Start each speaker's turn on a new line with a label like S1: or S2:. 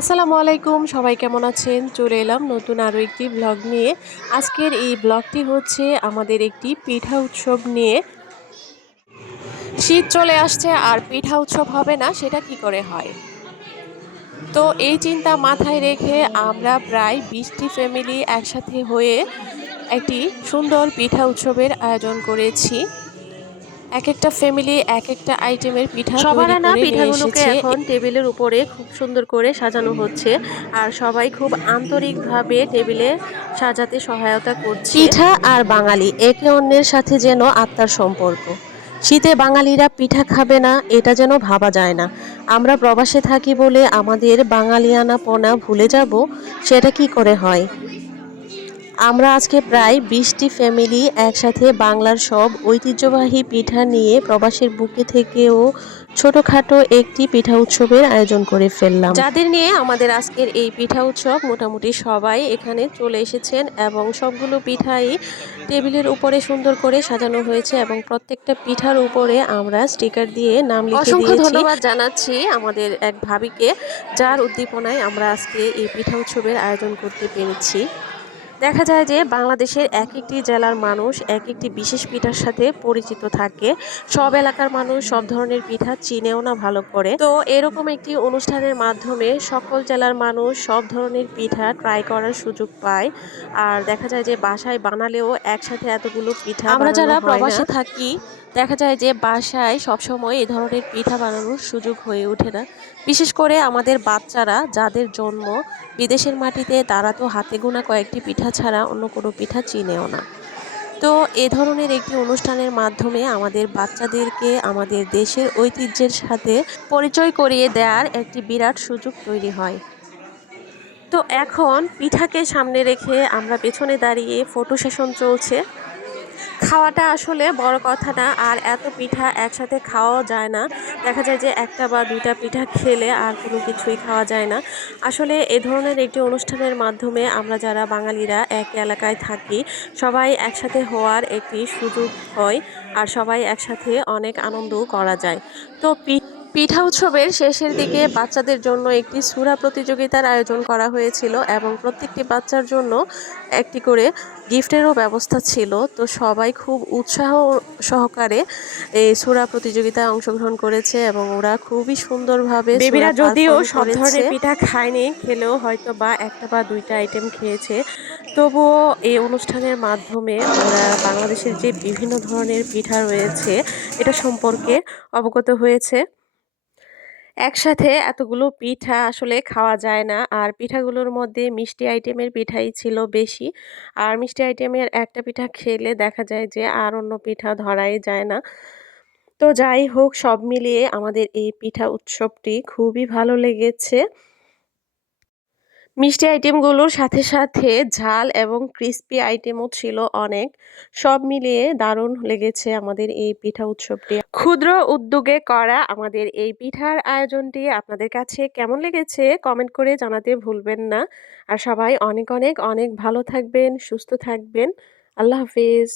S1: আসসালামু আলাইকুম, সবাই কেমন আছেন? চলে এলাম নতুন আরও একটি ব্লগ নিয়ে। আজকের এই ব্লগটি হচ্ছে আমাদের একটি পিঠা উৎসব নিয়ে। শীত চলে আসছে, আর পিঠা উৎসব হবে না, সেটা কি করে হয়? তো এই চিন্তা মাথায় রেখে আমরা প্রায় বিশটি ফ্যামিলি একসাথে হয়ে একটি সুন্দর পিঠা উৎসবের আয়োজন করেছি। এক একটা ফ্যামিলি এক একটা আইটেমের পিঠা
S2: সবার আনা পিঠাগুলোকে এখন টেবিলের উপরে খুব সুন্দর করে সাজানো হচ্ছে আর সবাই খুব আন্তরিকভাবে টেবিলে সাজাতে সহায়তা করছে।
S1: পিঠা আর বাঙালি একে অন্যের সাথে যেন আত্মার সম্পর্ক। শীতে বাঙালিরা পিঠা খাবে না এটা যেন ভাবা যায় না। আমরা প্রবাসে থাকি বলে আমাদের বাঙালিয়ানা পনা ভুলে যাব সেটা কি করে হয়? আমরা আজকে প্রায় বিশটি ফ্যামিলি একসাথে বাংলার সব ঐতিহ্যবাহী পিঠা নিয়ে প্রবাসের বুকে থেকেও ছোটখাটো একটি পিঠা উৎসবের আয়োজন করে ফেললাম। যাদের নিয়ে আমাদের আজকের এই পিঠা উৎসব মোটামুটি সবাই এখানে চলে এসেছেন এবং সবগুলো পিঠাই টেবিলের উপরে সুন্দর করে সাজানো হয়েছে এবং প্রত্যেকটা পিঠার উপরে আমরা স্টিকার দিয়ে নাম লিখে
S2: অসংখ্য ধন্যবাদ
S1: জানাচ্ছি আমাদের এক ভাবিকে যার উদ্দীপনায় আমরা আজকে এই পিঠা উৎসবের আয়োজন করতে পেরেছি। দেখা যায় যে বাংলাদেশের এক একটি জেলার মানুষ এক একটি বিশেষ পিঠার সাথে পরিচিত থাকে। সব এলাকার মানুষ সব ধরনের পিঠা চিনেও না ভালো করে। তো এরকম একটি অনুষ্ঠানের মাধ্যমে সকল জেলার মানুষ সব ধরনের পিঠা ট্রাই করার সুযোগ পায়। আর দেখা যায় যে বাসায় বানালেও একসাথে এতগুলো পিঠা
S2: আমরা যারা প্রবাসে
S1: থাকি দেখা যায় যে বাসায় সবসময় এই ধরনের পিঠা বানানোর সুযোগ হয়ে ওঠে না। বিশেষ করে আমাদের বাচ্চারা যাদের জন্ম বিদেশের মাটিতে তারা তো হাতে গোনা কয়েকটি পিঠা ছাড়া অন্য কোনো পিঠা চিনেও না। তো এ ধরনের একটি অনুষ্ঠানের মাধ্যমে আমাদের বাচ্চাদেরকে আমাদের দেশের ঐতিহ্যের সাথে পরিচয় করিয়ে দেওয়ার একটি বিরাট সুযোগ তৈরি হয়। তো এখন পিঠাকে সামনে রেখে আমরা পেছনে দাঁড়িয়ে ফটো সেশন চলছে। খাওয়াটা আসলে বড় কথা না, আর এত পিঠা একসাথে খাওয়াও যায় না। দেখা যায় যে একটা বা দুইটা পিঠা খেলে আর কোনো কিছুই খাওয়া যায় না। আসলে এ ধরনের একটি অনুষ্ঠানের মাধ্যমে আমরা যারা বাঙালিরা এক এলাকায় থাকি, সবাই একসাথে হওয়ার একটি সুযোগ হয় আর সবাই একসাথে অনেক আনন্দও করা যায়। তো পি- পিঠা উৎসবের শেষের দিকে বাচ্চাদের জন্য একটি সুরা প্রতিযোগিতার আয়োজন করা হয়েছিল এবং প্রত্যেকটি বাচ্চার জন্য একটি করে গিফটেরও ব্যবস্থা ছিল। তো সবাই খুব উৎসাহ সহকারে এই সুরা প্রতিযোগিতায় অংশগ্রহণ করেছে এবং ওরা খুবই সুন্দরভাবে
S2: বেবিরা যদিও সব ধরনের
S1: পিঠা খায়নি খেলেও হয়তো বা একটা বা দুইটা আইটেম খেয়েছে। তবুও এই অনুষ্ঠানের মাধ্যমে ওরা বাংলাদেশের যে বিভিন্ন ধরনের পিঠা রয়েছে এটা সম্পর্কে অবগত হয়েছে। একসাথে এতগুলো পিঠা আসলে খাওয়া যায় না। আর পিঠাগুলোর মধ্যে মিষ্টি আইটেমের পিঠাই ছিল বেশি। আর মিষ্টি আইটেমের একটা পিঠা খেলে দেখা যায় যে আর অন্য পিঠা ধরাই যায় না। তো যাই হোক, সব মিলিয়ে আমাদের এই পিঠা উৎসবটি খুবই ভালো লেগেছে। মিষ্টি আইটেমগুলোর সাথে সাথে ঝাল এবং ক্রিস্পি আইটেমও ছিল অনেক। সব মিলিয়ে দারুণ লেগেছে আমাদের এই পিঠা উৎসবটি। ক্ষুদ্র উদ্যোগে করা আমাদের এই পিঠার আয়োজনটি আপনাদের কাছে কেমন লেগেছে কমেন্ট করে জানাতে ভুলবেন না। আর সবাই অনেক অনেক অনেক ভালো থাকবেন, সুস্থ থাকবেন। আল্লাহ হাফিজ।